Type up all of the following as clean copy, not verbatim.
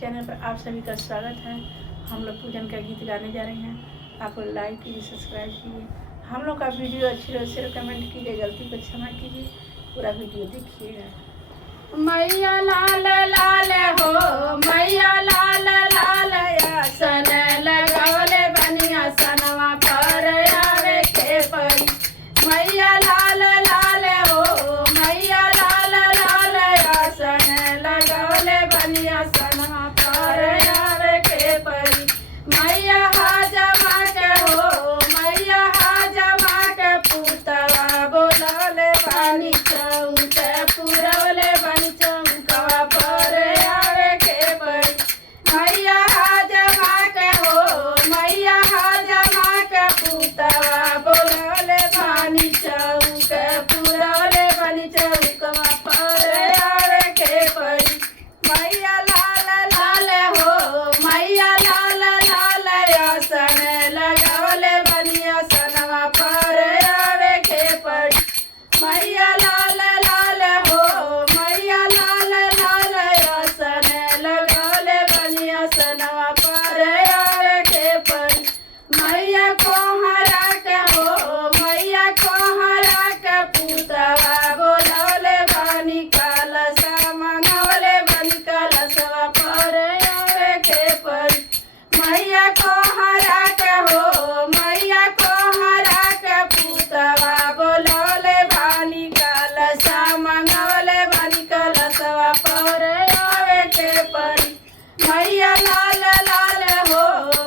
Channel पर आप सभी का स्वागत है। हम लोग पूजन का गीत गाने जा रहे हैं। आप लोग लाइक कीजिए, सब्सक्राइब कीजिए। हम लोग का वीडियो अच्छी लगे शेयर कमेंट कीजिए, गलती को क्षमा कीजिए। पूरा वीडियो देखिएगा। मैया लाल लाल हो, मैया लाल लाल आसन लगवले बनिया सनवा पर आवे के परी। मैया लाल लाल हो, मैया लाल लाल आसन लगवले बनिया सनवा पर आवे के परी। मैया हाजमा के हो, मैया हाजमा के पुतवा बोलले बानी चौक पुरवले बानी चौकवा पर आवे के परी। मैया हाजमा के हो, मैया हाजमा के पुतवा बोलले बानी चौक पुरवले बानी चौकवा पर आवे के परी। मैया लाल लाल हो, मैया लाल लाल आसन लगवले बनिया सनवा पर आवे के परी। मैया लाल लाल हो, मैया लाल लाल आसन लगवले बनिया सनवा पर आवे के परी। मैया कोहरा के हो, मैया कोहरा के पुतवा बोलले बानी कलसा मंगवले बानी कलसवा पर आवे के परी। मैया कोहरा के हो, मैया कोहरा के पुतवा बोलले बानी कलसा मंगवले बानी कलसवा पर आवे के परी। मैया लाल लाल हो,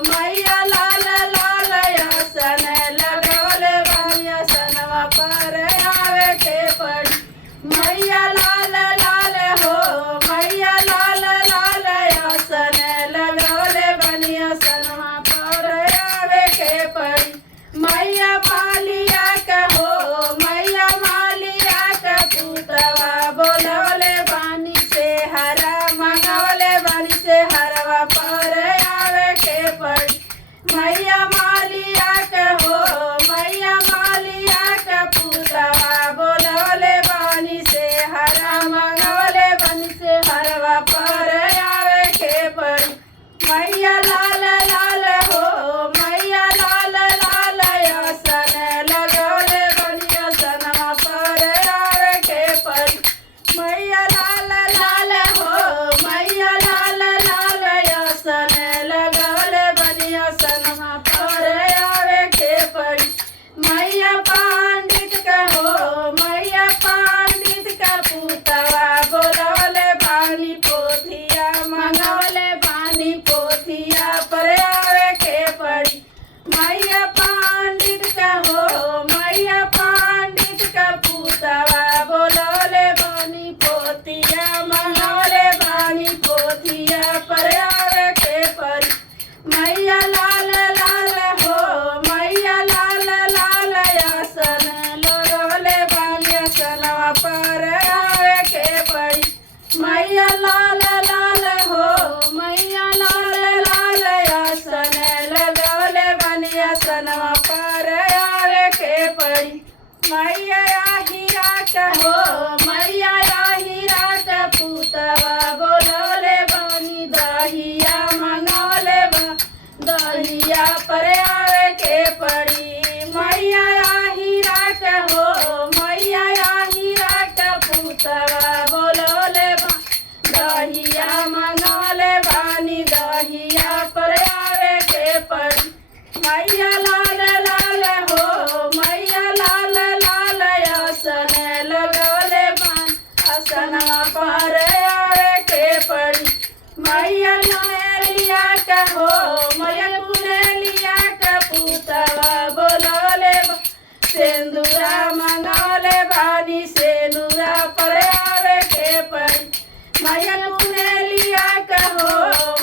मैया लाल लाल आसन लगवले बानी आसनवा पर आवे के परी। मैया लाल लाल हो, मैया लाल लाल आसन लगवले बानी आसनवा पर आवे के परी। मैया मालिया के हो, मैया मालिया के पुतवा बोलवले बानी से हरा मंगवले बानी से हरवा पर आवे के परी। मैया मालिया के हो, मैया मालिया के पुतवा बोलवले बानी से हरा मंगवले बानी से हरवा पर आवे के परी। मैया लाल लाल हो, मैया लाल लाल आसन लगवले बनिया सनवा पर आवे के परी। मैया लाल लाल हो, मैया लाल लाल आसन लगवले बनिया सनवा पर आवे के परी। मैया पंडित के हो, मैया पंडित का पुतवा बोलवले बानी पोथिया मंगवले बानी पोथिया पर आवे के परी। मैया पंडित का हो, मैया पंडित का पुतवा बोलवले बानी पोथिया मंगवले बानी पोथिया पर आवे के परी। मैया लाल लाल हो, मैया लाल लाल आसन लगवले बानी आसनवा पर आवे के परी। मैया लाल लाल हो, मैया लाल लाल आसन लगवले बानी आसनवा पर आवे के परी। मैया हीरा के हो, मैया हीरा के पुतवा बोलवले बानी दहिया मंगवले दहिया पर आवे के परी। मैया हीरा के हो, मैया हीरा के पुतवा बोलवले दहिया मंगवले बानी दहिया पर आवे के परी। मैया लाल लाल हो, मैया लाल लाल आसन लगवले बानी आसनवा पर आवे के परी। मैया कुनेलिया के हो, मैया कुनेलिया के पुतवा बोलवले सेंदूरा मंगवले बानी सेंदूरा पर आवे के परी। मैया कुनेलिया के हो,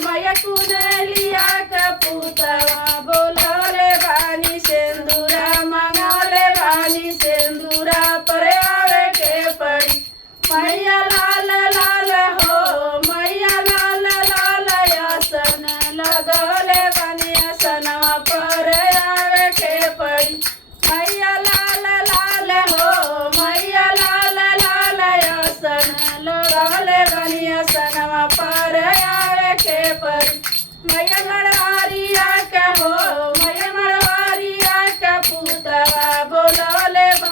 मैया कुनेलिया के पुतवा बोलवले बानी सेंदूरा मंगवले बानी सेंदूरा पर आवे के परी। मैया लाल लाल हो, मैया लाल लाल आसन लगवले बानी आसन परी मैया मड़वारिया के हो मैया मड़वारिया के पुतवा बोलौले बा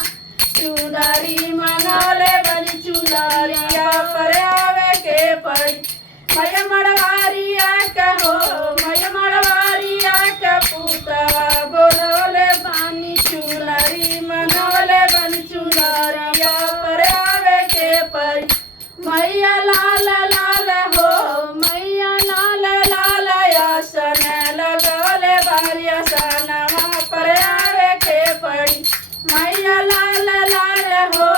चुनरी मंगौले बनी चुनरिया पर आवे के परी मैया मड़वारिया के हो मैया मड़वारिया के पुतवा बोलौले बानी चुनरी मंगौले बनी चुनरिया पर आवे के परी मैया लाल लाल हो मैया लाल लाल आसन लगौले बारी आसनवा पर आवे के पड़ी मैया लाल लाल हो